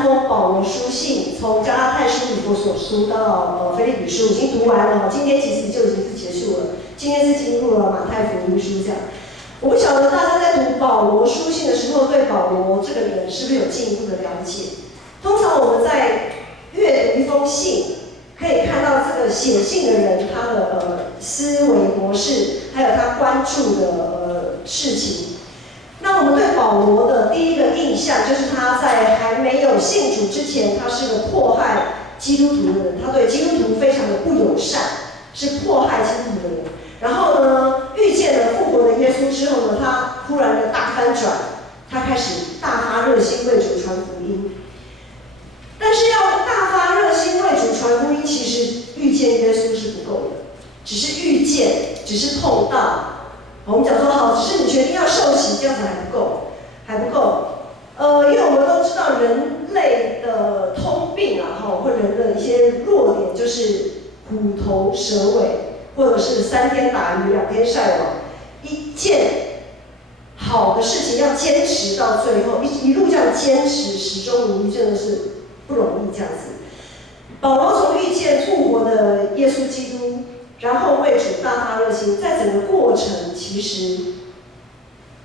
3封保罗书信，从加拉太书、以弗所书到腓立比书已经读完了，今天其实就已经是结束了。今天是进入了马太福音书这样。我不晓得大家在读保罗书信的时候，对保罗这个人是不是有进一步的了解？通常我们在阅读一封信，可以看到这个写信的人他的思维模式，还有他关注的事情。那我们对保罗的第一个印象就是他在还没有信主之前，他是个迫害基督徒的人，他对基督徒非常的不友善，是迫害基督徒的人。然后呢，遇见了复活的耶稣之后呢，他忽然的大翻转，他开始大发热心为主传福音。但是要大发热心为主传福音，其实遇见耶稣是不够的，只是遇见，只是碰到。我们讲说好，只是你决定要受洗，这样子还不够，还不够。因为我们都知道人类的通病啊，或人的一些弱点就是虎头蛇尾，或者是3天打鱼2天晒网。一件好的事情要坚持到最后，一路这样坚持，始终如一，真的是不容易这样子。保罗从遇见复活的耶稣基督，然后为主大发热心，在整个过程其实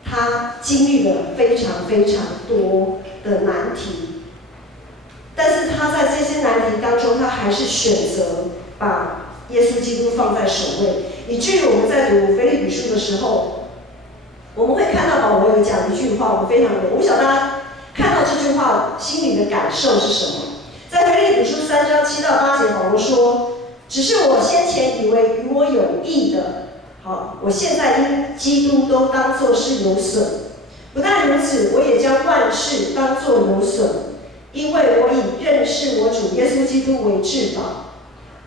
他经历了非常非常多的难题，但是他在这些难题当中，他还是选择把耶稣基督放在首位，以至于我们在读腓立比书的时候，我们会看到保罗有讲一句话，我们非常的，我不晓得大家看到这句话心里的感受是什么。在腓立比书3章7到8节，保罗说：“只是我先前以为与我有益的，好，我现在因基督都当作是有损。不但如此，我也将万事当作有损，因为我以认识我主耶稣基督为至宝。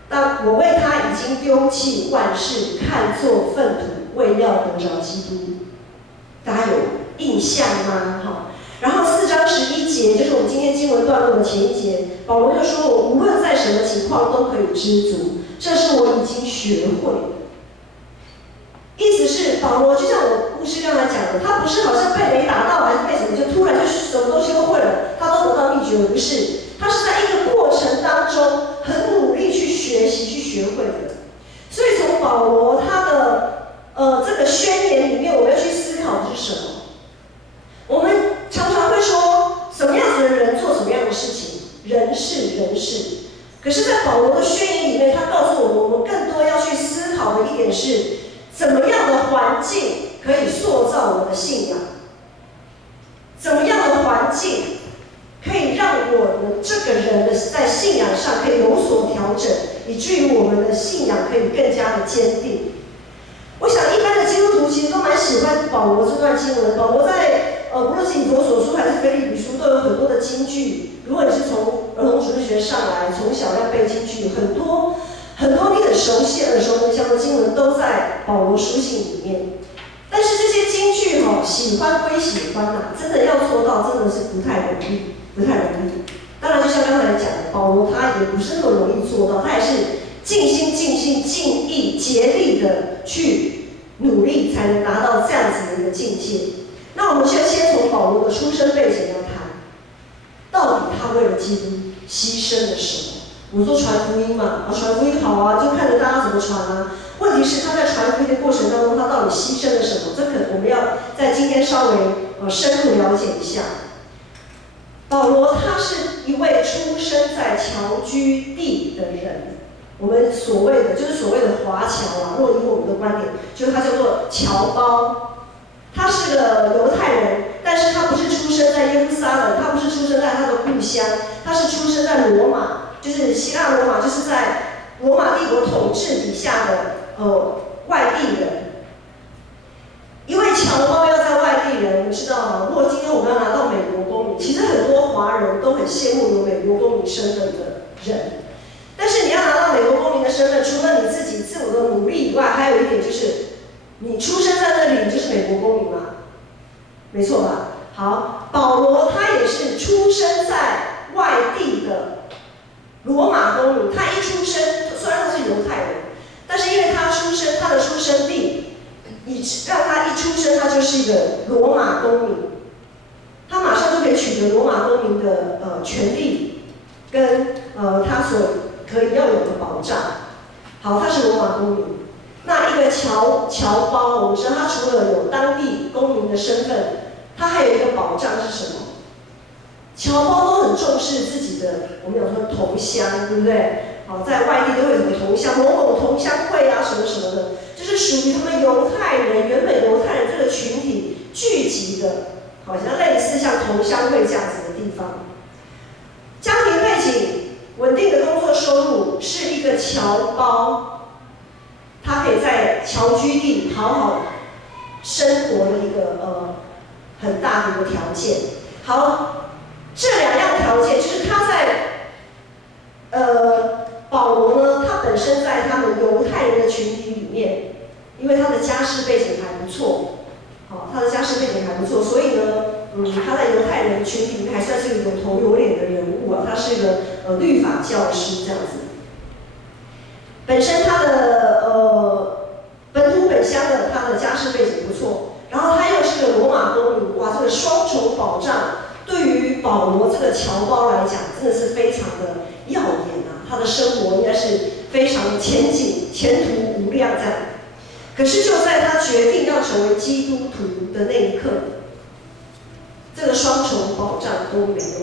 当我为他已经丢弃万事，看作粪土，为要得着基督。”大家有印象吗？好。然后4章11节，就是我们今天经文段落的前一节，保罗就说：“我无论在什么情况都可以知足，这是我已经学会的。”意思是保罗就像我牧师刚才讲的，他不是好像被雷打到还是被什么，就突然就什么都学会了，他都得到秘诀了，不是？他是在一个过程当中很努力去学习、去学会的。所以从保罗他的这个宣言里面，我们要去思考的是什么？我们常常会说，什么样子的人做什么样的事情，人是人事。可是，在保罗的宣言里面，他告诉我们，我们更多要去思考的一点是，怎么样的环境可以塑造我的信仰？怎么样的环境可以让我们这个人的在信仰上可以有所调整，以至于我们的信仰可以更加的坚定？我想，一般的基督徒其实都蛮喜欢保罗这段经文。保罗在无论是以弗所书还是腓立比书，都有很多的金句。如果你是从儿童主日学上来，从小要背金句，很多你很熟悉、耳熟能详的经文都在保罗书信里面。但是这些金句喜欢归喜欢真的要做到，真的是不太容易，不太容易。当然，就像刚才讲的，保罗他也不是那么容易做到，他也是尽心、尽意、竭力的去努力，才能达到这样子的一个境界。那我们就先从保罗的出生背景来谈，到底他为了基督牺牲了什么？我说传福音嘛，传福音好啊，就看着大家怎么传啊。问题是他在传福音的过程当中，他到底牺牲了什么？这可能我们要在今天稍微深入了解一下。保罗他是一位出生在侨居地的人，我们所谓的就是所谓的华侨啊。若以我们的观点，就是他叫做侨胞。他是个犹太人，但是他不是出生在耶路撒冷，他不是出生在他的故乡，他是出生在罗马，就是希腊罗马，就是在罗马帝国统治底下的外地人。一位侨胞要在外地人，你知道吗？如果今天我们要拿到美国公民，其实很多华人都很羡慕有美国公民身份的人。但是你要拿到美国公民的身份，除了你自己自我的努力以外，还有一点就是，你出生在那里，你就是美国公民嘛，没错吧？好，保罗他也是出生在外地的罗马公民。他一出生，虽然他是犹太人，但是因为他的出生地，让他一出生，他就是一个罗马公民，他马上就可以取得罗马公民的权利好，他是罗马公民。那一个侨胞，我们知道他除了有当地公民的身份，他还有一个保障是什么？侨胞都很重视自己的，我们有说同乡，对不对？好，在外地都会有什么同乡，某某同乡会啊，什么什么的，就是属于他们犹太人原本犹太人这个群体聚集的，好像类似像同乡会这样子的地方。家庭背景、稳定的工作收入，是一个侨胞，他可以在侨居地好好生活的一个很大的一个条件。好，这两样条件就是他在保罗呢，他本身在他们犹太人的群体里面，因为他的家世背景还不错，好，他的家世背景还不错，所以呢，他在犹太人群体里面还算是一个有头有脸的人物啊，他是一个律法教师这样子。本身他的本土本乡的他的家世背景不错，然后他又是个罗马公民，哇，这个双重保障对于保罗这个侨胞来讲，真的是非常的耀眼啊！他的生活应该是非常的前景、前途无量这样。可是就在他决定要成为基督徒的那一刻，这个双重保障都没有，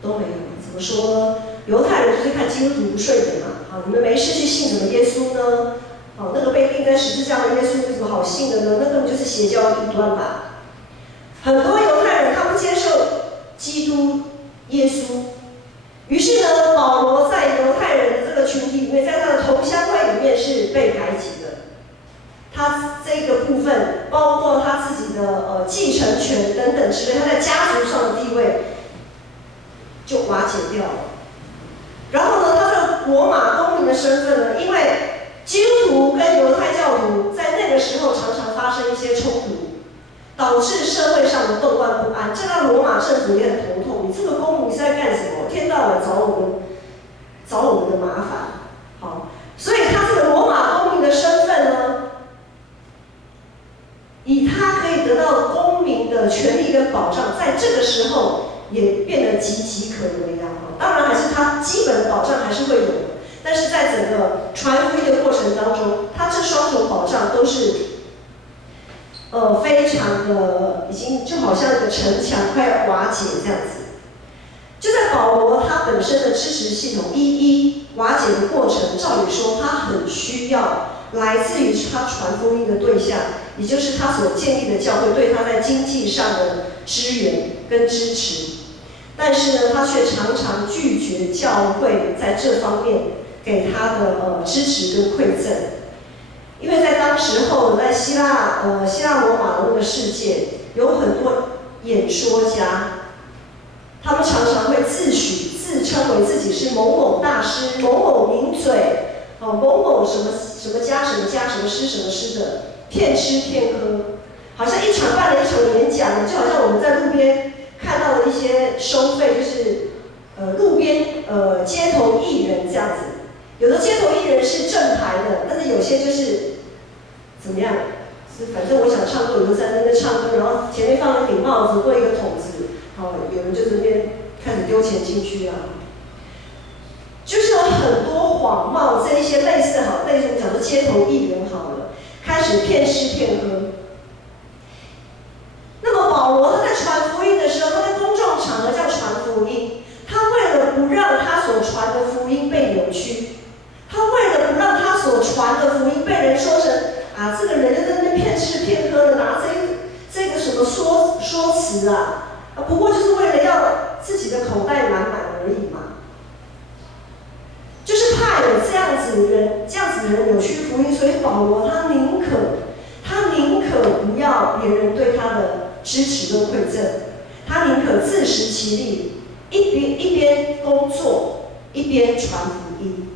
都没有。怎么说呢？犹太人就是看基督徒不顺眼嘛，好，你们没事去信什么耶稣呢？好，那个被钉在十字架的耶稣有什么好信的呢？那根本就是邪教异端吧。很多犹太人他不接受基督耶稣，于是呢，保罗在犹太人的这个群体里面，在他的同乡会里面是被排挤的。他这个部分，包括他自己的继承权等等之类，他在家族上的地位就瓦解掉了。然后呢，他的罗马公民的身份呢，因为基督徒跟犹太教徒在那个时候常常发生一些冲突，导致社会上的动乱不安，这让罗马政府也很头痛。你这个公民是在干什么？天到晚找我们的麻烦。好，所以他这个罗马公民的身份呢，以他可以得到公民的权利跟保障，在这个时候也变得岌岌可危啊。当然，还是他基本的保障还是会有的，但是在整个传福音的过程当中，他这双重保障都是非常的，已经就好像一个城墙快要瓦解这样子。就在保罗他本身的支持系统一一瓦解的过程，照理说他很需要来自于他传福音的对象，也就是他所建立的教会对他在经济上的支援跟支持。但是呢，他却常常拒绝教会在这方面给他的支持跟馈赠。因为在当时候，在希腊罗马的那个世界，有很多演说家，他们常常会自称为自己是某某大师、某某名嘴、某某什么家、什么师的，骗吃骗喝，好像一场办了一场演讲，就好像我们在路边看到的一些收费，就是路边街头艺人这样子。有的街头艺人是正牌的，但是有些就是怎么样？是反正我想唱歌，我就在那边唱歌，然后前面放个顶帽子或一个筒子，好，有人就在那边开始丢钱进去啊。就是有很多谎冒这一些类似我们讲的街头艺人好了，开始骗吃骗喝。那么保罗他在传福音的时候，他在公众场合这样传福音，他为了不让他所传的福音被扭曲，他为了不让他所传的福音被人说成这个人就在那边骗吃骗喝的，拿这个什么说辞不过就是为了要自己的口袋满满而已嘛。就是怕有这样子的人扭曲福音，所以保罗他宁可不要别人对他的支持跟馈赠，他宁可自食其力，一边工作一边传福音。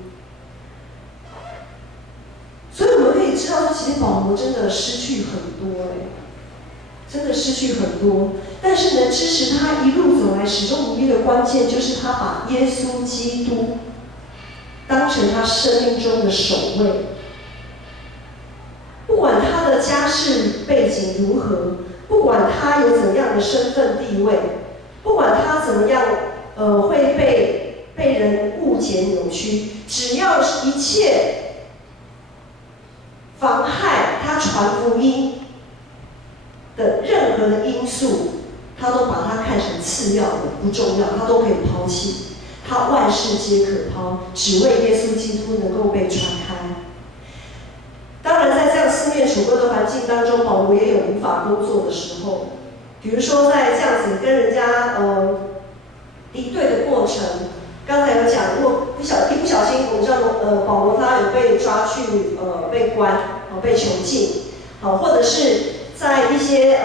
所以我们可以知道，其实保罗真的失去很多真的失去很多。但是能支持他一路走来始终如一的关键，就是他把耶稣基督当成他生命中的首位。不管他的家世背景如何，不管他有怎样的身份地位，不管他怎么样会被人误解扭曲，只要一切妨害他传福音的任何的因素，他都把它看成次要的、不重要，他都可以抛弃。他万事皆可抛，只为耶稣基督能够被传开。当然，在这样四面楚歌的环境当中，保罗也有无法工作的时候。比如说，在这样子跟人家敌对的过程，刚才有讲，如果一不小心，我们知道保罗他有被抓去被关，被囚禁，或者是在一些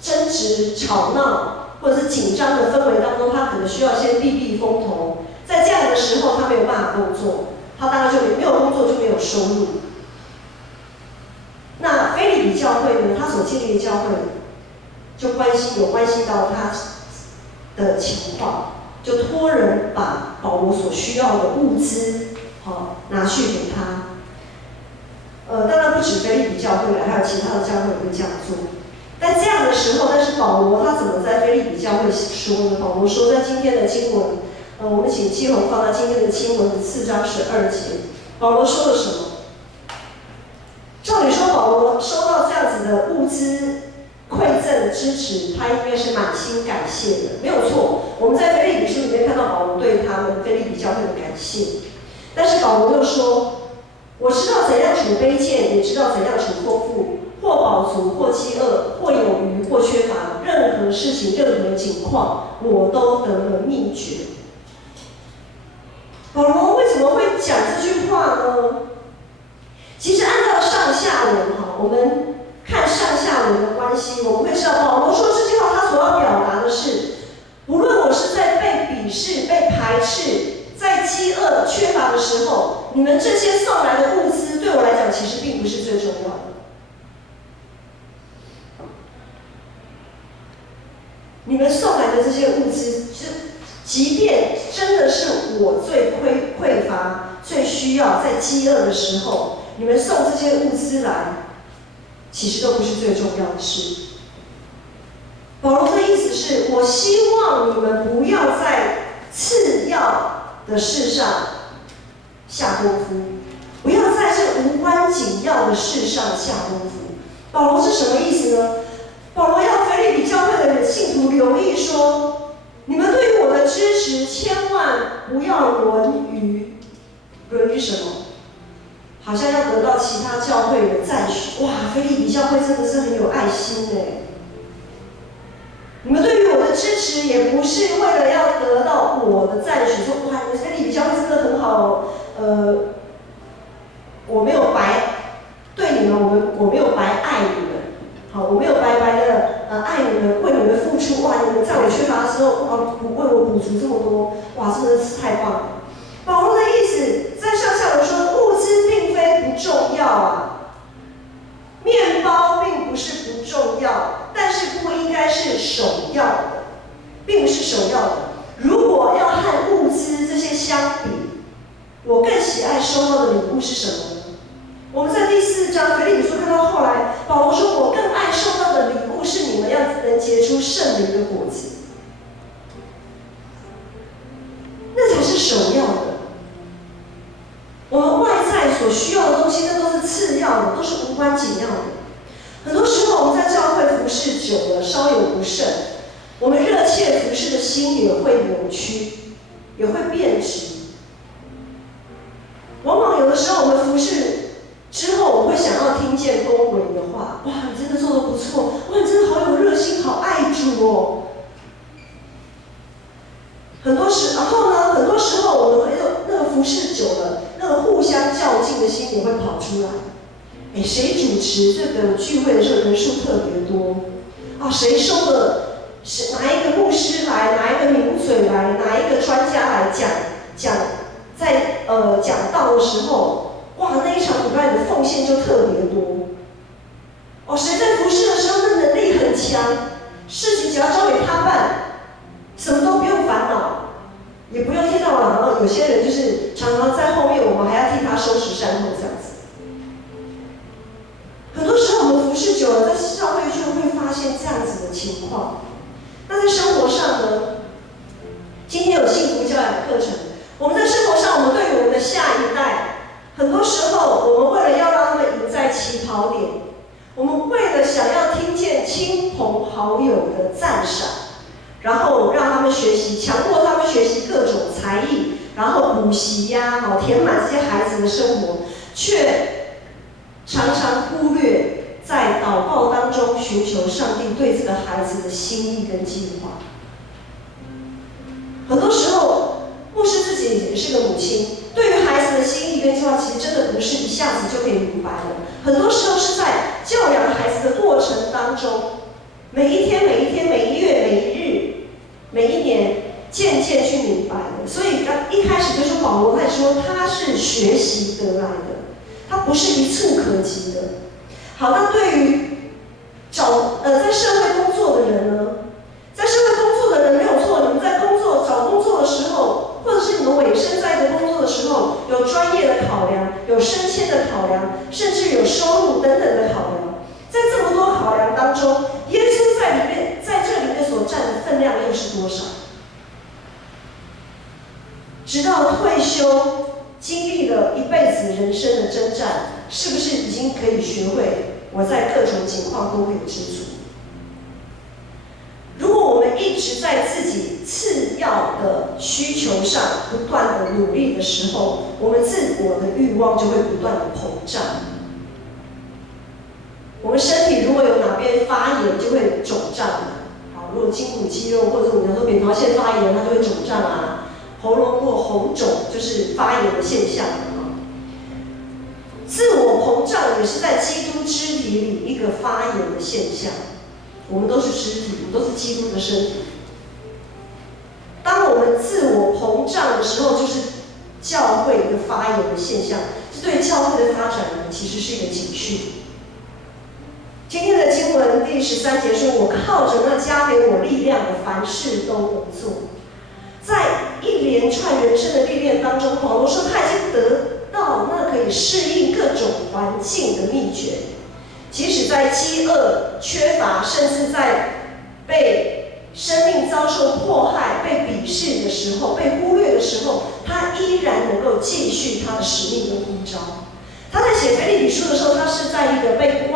争执、吵闹或者是紧张的氛围当中，他可能需要先避避风头。在这样的时候，他没有办法工作，他当然就没有工作就没有收入。那腓立比教会呢，他所建立的教会就有关系到他的情况，就托人把保罗所需要的物资，拿去给他。当然不止腓立比教会了，还有其他的教会会这样做。在这样的时候，但是保罗他怎么在腓立比教会说呢？保罗说，在今天的经文，我们请季宏放到今天的经文4章12节，保罗说了什么？照理说，保罗收到这样子的物资馈赠支持，他应该是满心感谢的，没有错。我们在腓立比书里面看到保罗对他们腓立比教会的感谢，但是保罗又说：“我知道怎样处卑贱，也知道怎样处丰富，或饱足，或饥饿，或有余，或缺乏，任何事情、任何情况，我都得了秘诀。”保罗为什么会讲这句话呢？其实按照上下文我们看上下文的关系，我们会知道保罗说这句话，他所要表达的是，无论我是在被鄙视、被排斥，在饥饿、缺乏的时候，你们这些送来的物资对我来讲，其实并不是最重要的。你们送来的这些物资，即便真的是我最匮乏、最需要，在饥饿的时候，你们送这些物资来，其实都不是最重要的事。保罗的意思是，我希望你们不要在次要的事上下功夫，不要在这无关紧要的事上下功夫。保罗是什么意思呢？保罗要腓立比教会的信徒留意说，你们对于我的支持，千万不要沦于什么？好像要得到其他教会的赞许。哇，腓立比教会真的是很有爱心哎！你们对于我的支持，也不是为了要得到我的赞许，说哇，你们腓立比教会真的很好，我没有白对你们，我没有白爱你们，好，我没有白白的爱你们，为你们付出，哇，你们在我缺乏的时候，哇，为我补足这么多，哇，真的是太棒了。保罗的意思在上下文说，物资并非不重要啊，面包并不是不重要，但是不应该是首要的，并不是首要的。如果要和物资这些相比，我更喜爱收到的礼物是什么呢？我们在第4章腓立比书看到后来，保罗说：“我更爱收到的礼物是你们要能结出圣灵的果子，那才是首要的。我们外在所需要的东西，那都是次要的，都是无关紧要的。很多时候我们在教会服侍久了，稍有不慎，我们热切服侍的心也会扭曲，也会变质。往往有的时候我们服侍之后，我会想要听见恭维的话，哇，你真的做得不错，哇，你真的好有热心，好爱主哦。很多时候我们那个服侍久了，那个互相较劲的心也会跑出来。哎，谁主持这个聚会的时候人数特别多啊？谁收了？哪一个牧师来？哪一个名嘴来？哪一个专家来在讲道的时候，哇，那一场礼拜的奉献就特别多。哦，谁在服侍的时候那能力很强，事情只要交给他办，什么都不用烦恼，也不用听到晚上有些人就是常常在后面，我们还要替他收拾善后这样子。很多时候我们服侍久了，在教会就会发现这样子的情况。那在生活上呢？今天有幸福教养课程，我们在生活上，我们对于我们的下一代，很多时候，我们为了要让他们赢在起跑点，我们为了想要听见亲朋好友的赞赏，然后让他们学习，强迫他们学习各种才艺，然后补习呀，填满这些孩子的生活，却常常忽略在祷告当中寻求上帝对这个孩子的心意跟计划。很多时候，牧师自己也是个母亲，对于孩子的心意跟计划，其实真的不是一下子就可以明白的。很多时候是在教养孩子的过程当中，每一天、每一天、每一月、每一日、每一年，渐渐去明白的。所以一开始就说保罗，他说他是学习得来的，他不是一触可及的。好，那对于在社会工作的人呢？在社会工作的人没有错，你们在找工作的时候，或者是你们委身在一个工作的时候，有专业的考量，有升迁的考量，甚至有收入等等的考量。在这么多考量当中，耶稣在这里面所占的分量又是多少？直到退休，经历了一辈子人生的征战，是不是已经可以学会我在各种情况都可以知足？如果我们一直在自己次要的需求上不断的努力的时候，我们自我的欲望就会不断的膨胀。我们身体如果有哪边发炎，就会肿胀。好，如果筋骨肌肉或者我们说扁桃腺发炎，它就会肿胀啊。喉咙或红肿就是发炎的现象。自我膨胀也是在基督肢体里一个发炎的现象。我们都是肢体，我们都是基督的身体。当我们自我膨胀的时候，就是教会一个发炎的现象，这对教会的发展呢，其实是一个警讯。今天的经文第13节说：“我靠着那加给我力量的，凡事都能做。”在一连串人生的历练当中，保罗说他已经得到那可以适应各种环境的秘诀。即使在饥饿、缺乏，甚至在被生命遭受迫害、被鄙视的时候、被忽略的时候，他依然能够继续他的使命跟呼召。他在写腓立比书的时候，他是在一个被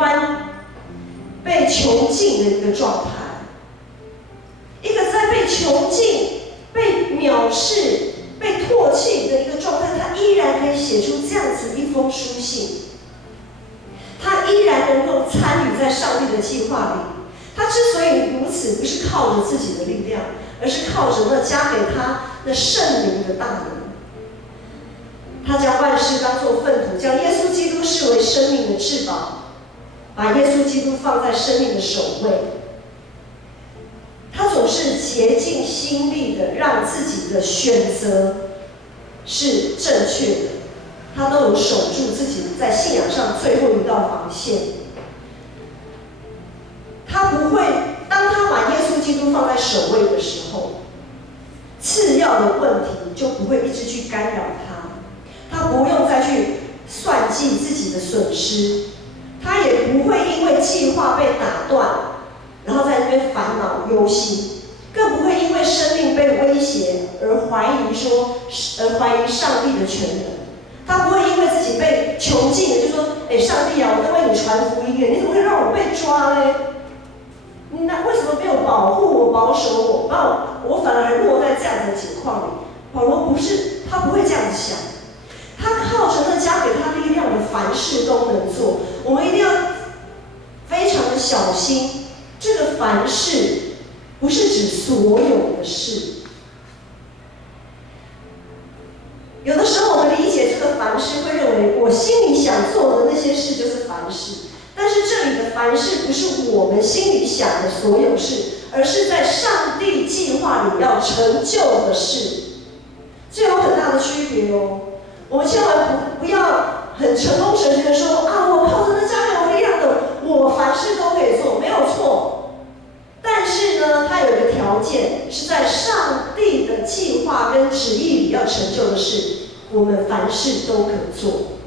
囚禁的一个状态，一个在被囚禁、被藐视、被唾弃的一个状态，他依然可以写出这样子一封书信。他依然能够参与在上帝的计划里。他之所以如此，不是靠着自己的力量，而是靠着那加给他那圣灵的大能。他将万事当作粪土，将耶稣基督视为生命的至宝，把耶稣基督放在生命的首位。他总是竭尽心力的让自己的选择是正确的，他都有守住自己在信仰上最后一道防线。他不会，当他把耶稣基督放在首位的时候，次要的问题就不会一直去干扰他，他不用再去算计自己的损失，他也不会因为计划被打断，然后在那边烦恼忧心，更不会因为生命被威胁而怀疑上帝的全能。他不会因为自己被囚禁了，就说：“上帝啊，我在为你传福音，你怎么会让我被抓呢？那为什么没有保护我、保守我？我反而落在这样的情况里。”保罗不是，他不会这样子想。他靠着那加给他力量的，凡事都能做。我们一定要非常的小心，这个凡事不是指所有的事。有的时候我们理解这个凡事，会认为我心里想做的那些事就是凡事。但是这里的凡事不是我们心里想的所有事，而是在上帝计划里要成就的事。这有很大的区别哦。我们千万不要很成功神学的说啊，我靠着那加给我力量的，我凡事都可以做，没有错。但是呢，它有一个条件，是在上帝的计划跟旨意里要成就的事，我们凡事都可做。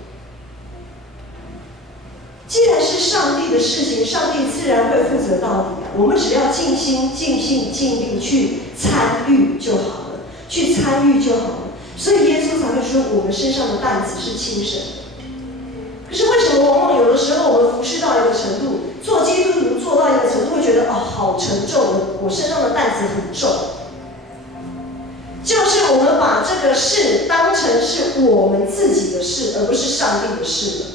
既然是上帝的事情，上帝自然会负责到底的。我们只要尽心、尽性、尽力去参与就好了，去参与就好了。所以耶稣才会说，我们身上的担子是轻省的。时候我们服侍到一个程度，做基督徒做到一个程度，会觉得好沉重，我身上的担子很重。就是我们把这个事当成是我们自己的事，而不是上帝的事了。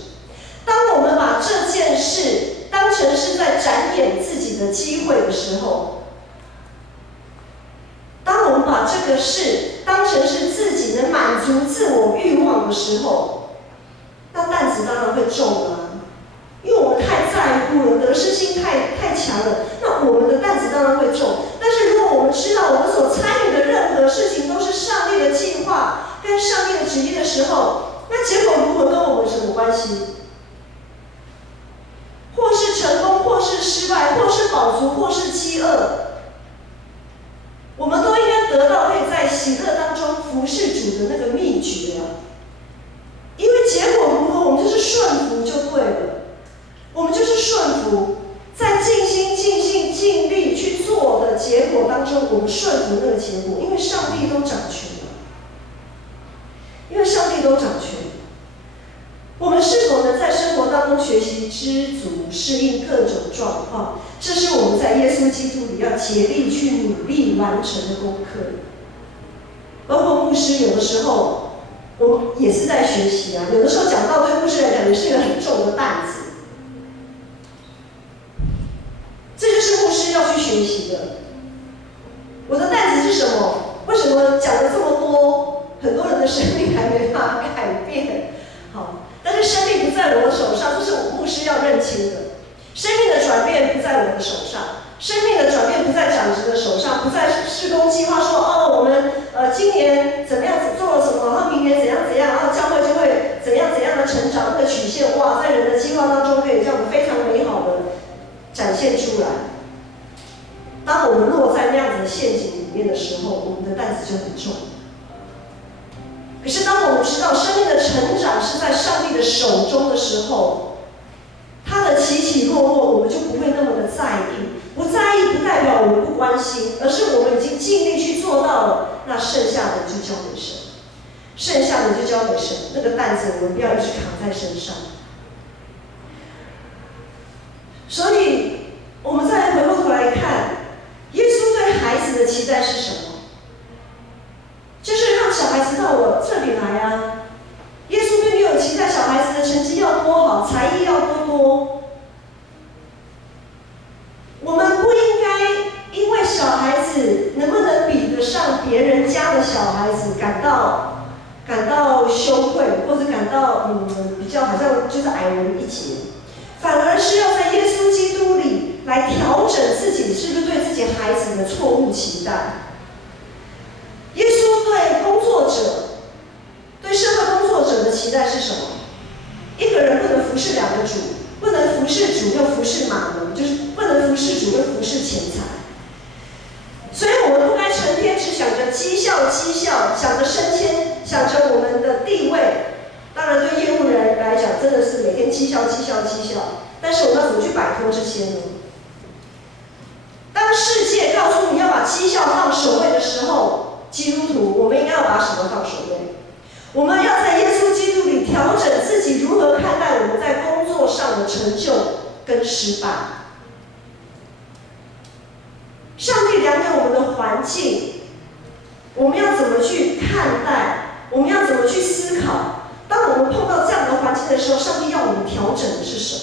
当我们把这件事当成是在展演自己的机会的时候，当我们把这个事当成是自己能满足自我欲望的时候，那担子当然会重啊。因为我们太在乎了，得失心太强了，那我们的担子当然会重。但是如果我们知道我们所参与的任何事情都是上帝的计划跟上帝的旨意的时候，那结果如何跟我们什么关系？或是成功，或是失败，或是饱足，或是饥饿，我们都应该得到可以在喜乐当中服侍主的那个秘诀啊。因为结果如何，我们就是顺服就对了。我们就是顺服，在尽心、尽性、尽力去做的结果当中，我们顺服那个结果，因为上帝都掌权了。因为上帝都掌权，我们是否能在生活当中学习知足，适应各种状况？这是我们在耶稣基督里要竭力去努力完成的功课。包括牧师有的时候，我也是在学习啊。有的时候讲道对牧师来讲也是一个很重的担子。这就是牧师要去学习的。我的担子是什么？为什么讲了这么多，很多人的生命还没办法改变？好，但是生命不在我的手上，这是我牧师要认清的。生命的转变不在我的手上，生命的转变不在长子的手上，不在事工计划说我们今年怎么样子做了什么，然后明年怎样怎样，然后教会就会怎样怎样的成长，那个曲线在人的计划当中可以这样非常美好的展现出来。当我们落在那样子的陷阱里面的时候，我们的担子就很重。可是当我们知道生命的成长是在上帝的手中的时候，它的起起落落，我们就不会那么的在意。不在意不代表我们不关心，而是我们已经尽力去做到了，那剩下的就交给神，剩下的就交给神。那个担子我们不要一直扛在身上。所以我们再回过头来看，耶稣对孩子的期待是什么？就是让小孩子到我这里来啊。耶稣并没有期待小孩子的成绩要多好，才艺要多多。我们不应该因为小孩子能不能比得上别人家的小孩子感到羞愧，或者感到比较好像就是矮人一截，反而是要在耶稣基督里来调整自己是不是对自己孩子的错误期待。耶稣对工作者，对社会工作者的期待是什么？一个人不能服侍两个主，不能服侍主又服侍马门，就是不能服侍主又服侍钱财。所以我们不该成天只想着绩效，想着升迁，想着我们的地位。当然，对业务人来讲，真的是每天绩效。但是我们要怎么去摆脱这些呢？当世界告诉你要把绩效放首位的时候，基督徒，我们应该要把什么放首位？我们要在耶稣基督里调整自己如何看待我们在工作上的成就跟失败。上帝量给我们的环境，我们要怎么去看待？我们要怎么去思考？当我们碰到这样的环境的时候，上帝要我们调整的是什么？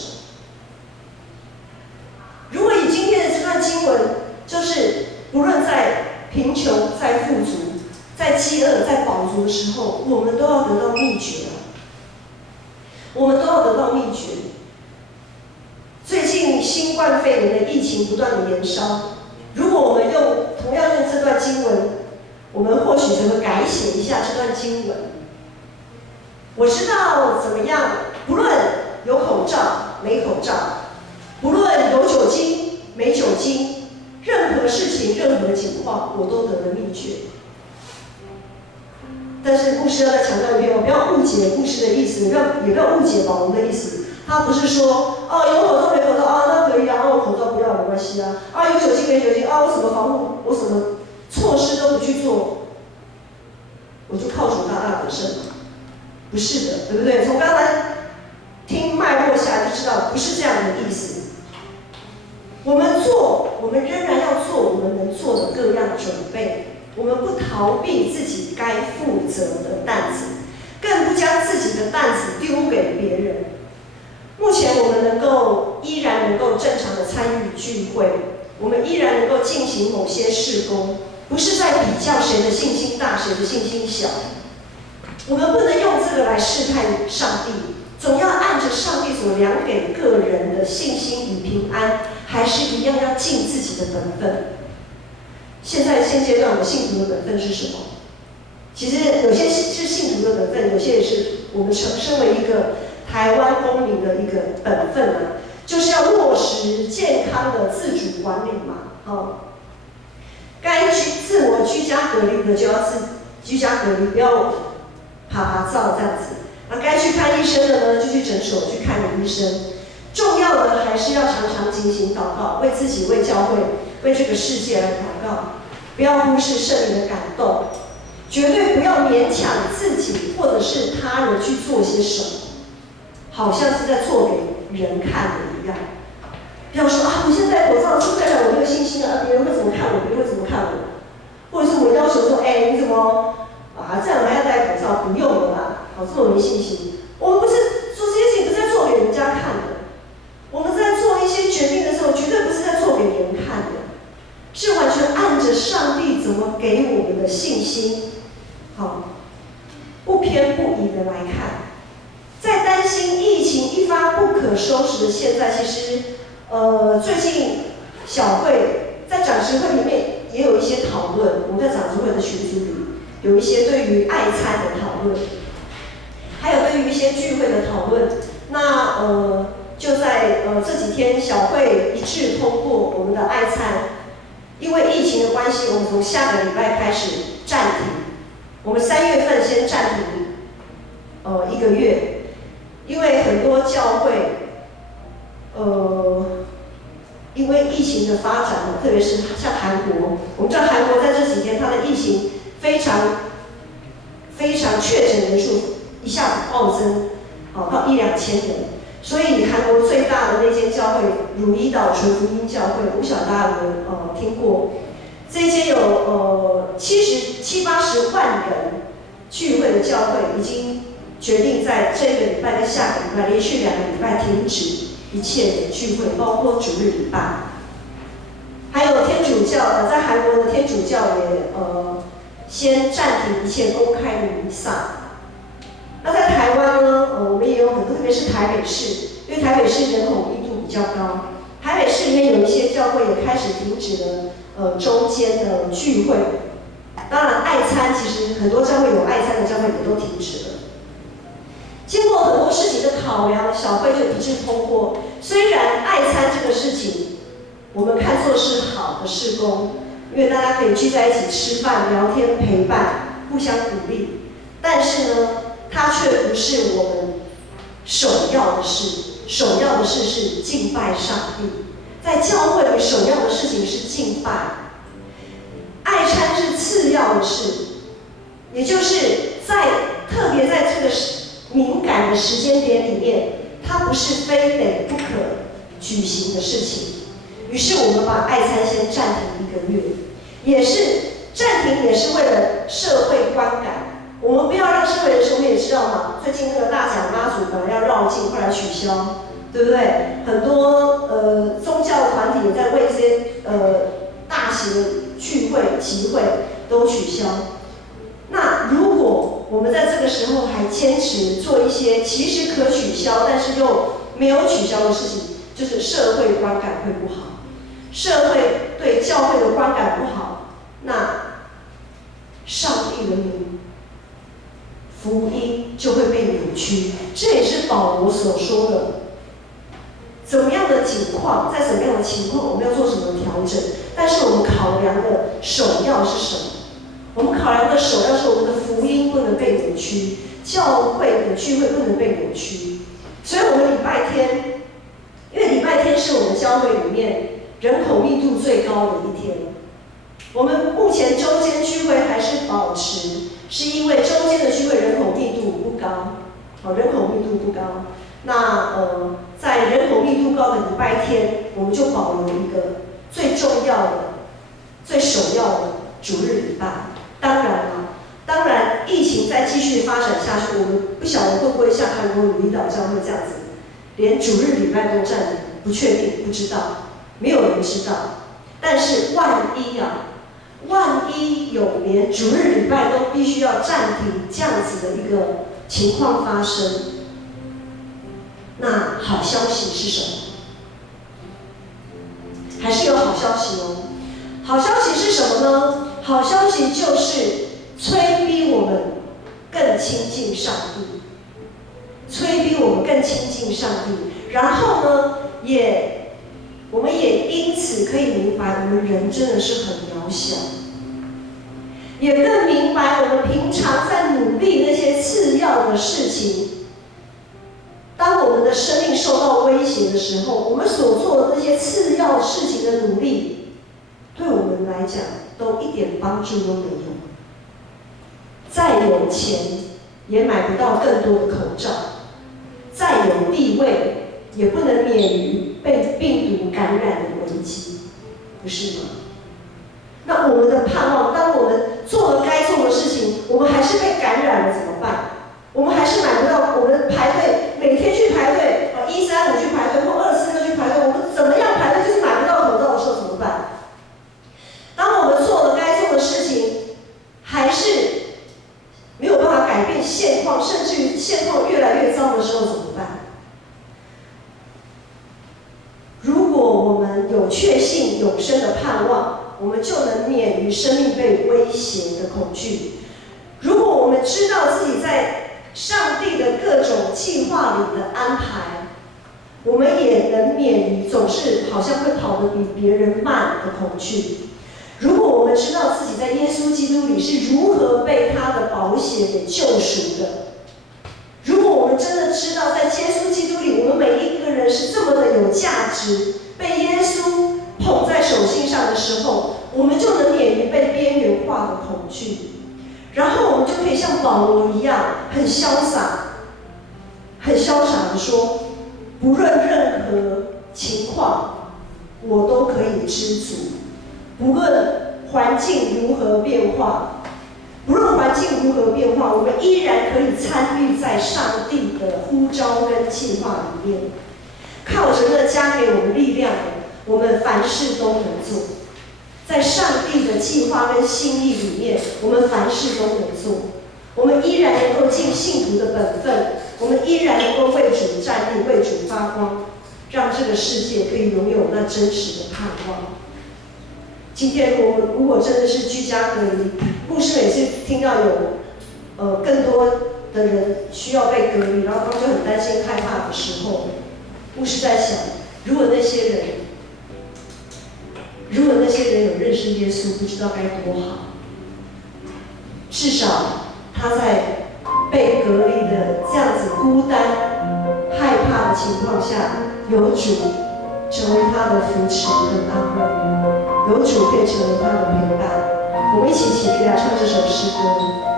如果以今天的这段经文，就是不论在贫穷、在富足、在饥饿、在饱足的时候，我们都要得到秘诀啊！我们都要得到秘诀。最近新冠肺炎的疫情不断的延烧，如果我们同样用这段经文，我们或许就会改写一下这段经文。我知道怎么样，不论有口罩没口罩，不论有酒精没酒精，任何事情、任何情况，我都得了秘诀。但是牧师要再强调一遍，我不要误解牧师的意思，也不要误解保罗的意思。他不是说有口罩没口罩那可以啊，我口罩不要没关系啊，有酒精没酒精我什么防护，我什么措施都不去做，我就靠主大大得胜了。不是的，对不对？从刚才听脉络下来就知知道不是这样的意思。我们仍然要做我们能做的各样准备，我们不逃避自己该负责的担子，更不将自己的担子丢给别人。目前我们依然能够正常的参与聚会，我们依然能够进行某些事工，不是在比较谁的信心大，谁的信心小。我们不能用这个来试探上帝，总要按着上帝所量给个人的信心与平安，还是一样要尽自己的本分。现阶段我们信徒的本分是什么？其实有些是信徒的本分，有些也是我们身为一个台湾公民的一个本分啊，就是要落实健康的自主管理嘛。该自我居家隔离的就要居家隔离，不要爬照这样子。该去看医生的呢，就去诊所去看医生。重要的还是要常常进行祷告，为自己、为教会、为这个世界而祷告，不要忽视圣灵的感动，绝对不要勉强自己或者是他人去做些什么，好像是在做给人看的一样。不要说我现在戴口罩，是不是代表我没有信心啊？别人会怎么看我？别人会怎么看我？或者是我要求说，你怎么这样还要戴口罩？不用了啦，这么没信心。我们不是做这些事情，不是在做给人家看的。我们在做一些决定的时候，绝对不是在做给人看的，是完全按着上帝怎么给我们的信心，不偏不倚的来看。在担心疫情一发不可收拾的现在，其实最近小会在长执会里面也有一些讨论，我们在长执会的群组里有一些对于爱餐的讨论，还有对于一些聚会的讨论。那就在这几天，小会一致通过我们的爱餐，因为疫情的关系，我们从下个礼拜开始暂停。我们3月份先暂停1个月，因为很多教会因为疫情的发展，特别是像韩国，我们知道韩国在这几天它的疫情非常确诊人数一下子暴增，到1-2千人。所以韩国最大的那间教会汝矣岛纯福音教会，我不晓得大家有没有听过？这一间有70-80万人聚会的教会，已经决定在这个礼拜跟下个礼拜连续2个礼拜停止一切的聚会，包括主日礼拜。还有天主教在韩国的天主教也先暂停一切公开的弥撒。那在台湾呢，我们也有很多，特别是台北市，因为台北市人口密度比较高，台北市里面有一些教会也开始停止了周间的聚会。当然，爱餐其实很多教会有爱餐的教会也都停止了。经过很多事情的考量，小会就一致通过。虽然爱餐这个事情，我们看作是好的事工，因为大家可以聚在一起吃饭、聊天、陪伴、互相鼓励，但是呢，它却不是我们首要的事。首要的事是敬拜上帝，在教会里首要的事情是敬拜，爱餐是次要的事，也就是特别在这个敏感的时间点里面，它不是非得不可举行的事情。于是我们把爱餐先暂停1个月，也是暂停，也是为了社会观感。我们不要让社会人士，我们也知道嘛，最近那个大甲妈祖本来要绕境，后来取消，对不对？很多宗教团体也在为这些大型的聚会集会都取消。那如果我们在这个时候还坚持做一些其实可取消，但是又没有取消的事情，就是社会观感会不好，社会对教会的观感不好，那上帝的名福音就会被扭曲。这也是保罗所说的，怎么样的情况，在什么样的情况，我们要做什么调整？但是我们考量的首要是什么？我们考量的首要是我们的福音不能被扭曲，教会的聚会不能被扭曲。所以我们礼拜天，因为礼拜天是我们教会里面人口密度最高的一天，我们目前周间聚会还是保持，是因为周间的聚会人口密度不高，人口密度不高。那在人口密度高的礼拜天，我们就保留一个最重要的、最首要的主日礼拜。当然，疫情再继续发展下去，我们不晓得会不会像韩国鲁伊岛教会这样子，连主日礼拜都暂停，不确定，不知道，没有人知道。但是万一有连主日礼拜都必须要暂停这样子的一个情况发生，那好消息是什么？还是有好消息哦。好消息是什么呢？好消息就是催逼我们更亲近上帝，催逼我们更亲近上帝。然后呢，我们也因此可以明白，我们人真的是很渺小，也更明白我们平常在努力那些次要的事情，当我们的生命受到威胁的时候，我们所做的那些次要事情的努力，对我们来讲都一点帮助都没有。再有钱也买不到更多的口罩，再有地位也不能免于被病毒感染的危机，不是吗？那我们的盼望，当我们做了该做的事情，我们还是被感染了怎么办？我们还是买不到，我们排队，每天去排队，135去排队，或246去排队，我们怎么样排队就是买不到口罩的时候怎么办？当我们做了该做的事情，还是没有办法改变现况，甚至于现况越来越糟的时候怎么办？如果我们有确信永生的盼望，我们就能免于生命被威胁的恐惧。如果我们知道自己在上帝的各种计划里的安排，我们也能免于总是好像会跑得比别人慢的恐惧。如果我们知道自己在耶稣基督里是如何被他的宝血给救赎的，如果我们真的知道在耶稣基督里，我们每一个人是这么的有价值，被耶稣捧在手心上的时候，我们就能免于被边缘化的恐惧。然后我们就可以像保罗一样，很潇洒的说，不论任何情况，我都可以知足。不论环境如何变化，我们依然可以参与在上帝的呼召跟计划里面。靠着那加给我们力量的，我们凡事都能做。在上帝的计划跟心意里面，我们凡事都能做。我们依然能够尽信徒的本分，我们依然能够为主站立，为主发光，让这个世界可以拥有那真实的盼望。今天我们如果真的是居家隔离，牧师每次听到有更多的人需要被隔离，然后他们就很担心害怕的时候，牧师在想，如果那些人有认识耶稣，不知道该多好。至少他在被隔离的这样子孤单、害怕的情况下，有主成为他的扶持和安慰，有主可以成为他的陪伴。我们一起起立来唱这首诗歌。